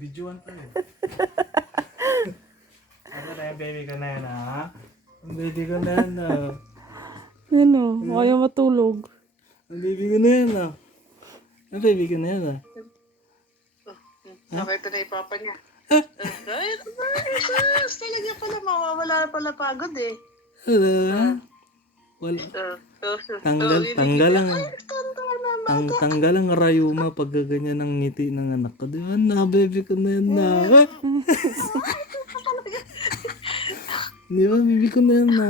Videoan tayo. Ano na yung baby ko na yan, ha? Ang baby ko na yan, ha? Yan o, ayaw matulog. Ang baby ko na yan, ha? Ang baby ko na yan, ha? Nakita na yung papa niya. Ay, Jesus! Talaga pala, mawawala na pala pagod eh. Wala. Wala. Tanggal ang rayuma pag ganyan ang ngiti ng anak ko. Di ba na, baby ko na yan, na? Di ba, baby ko na yan, na?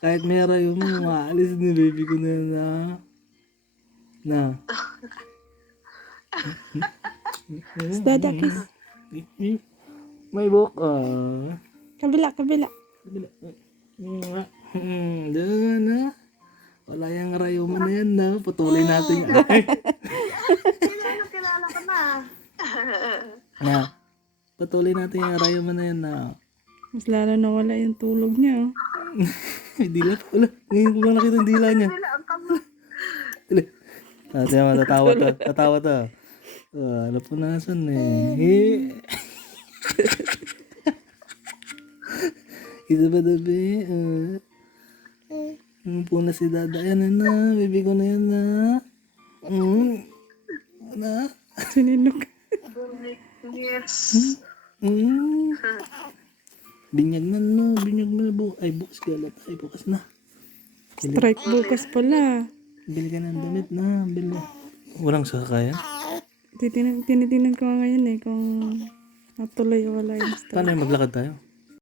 Kahit may rayuma, maalis ni baby ko na yan, na? Na? Dada, kiss. May buhok, Kabila, kabila. Doon na. Wala yung rayuma na yan, na. Putulin natin yan. Kilala ko na. Na. Putulin natin yung rayuma na yan, na. Mas lalo na wala yung tulog niya. May dila pa. Wala. Ngayon ko lang nakita yung dila niya. Dila. Tatawa to. Tatawa to. Napunasan eh. Isa ba dabi? Puna si dada. Yan na. Baby ko na yan na. Na. Sinilog. Yes. Binyag na no. Binyag na. Ay bukas galat. Ay bukas na. Strike bukas pala. Bili ka ng damit na. Bili. Walang sakaya? Tinitingnan ko nga ngayon eh kung natuloy o wala yung strike. Paano yung maglakad tayo?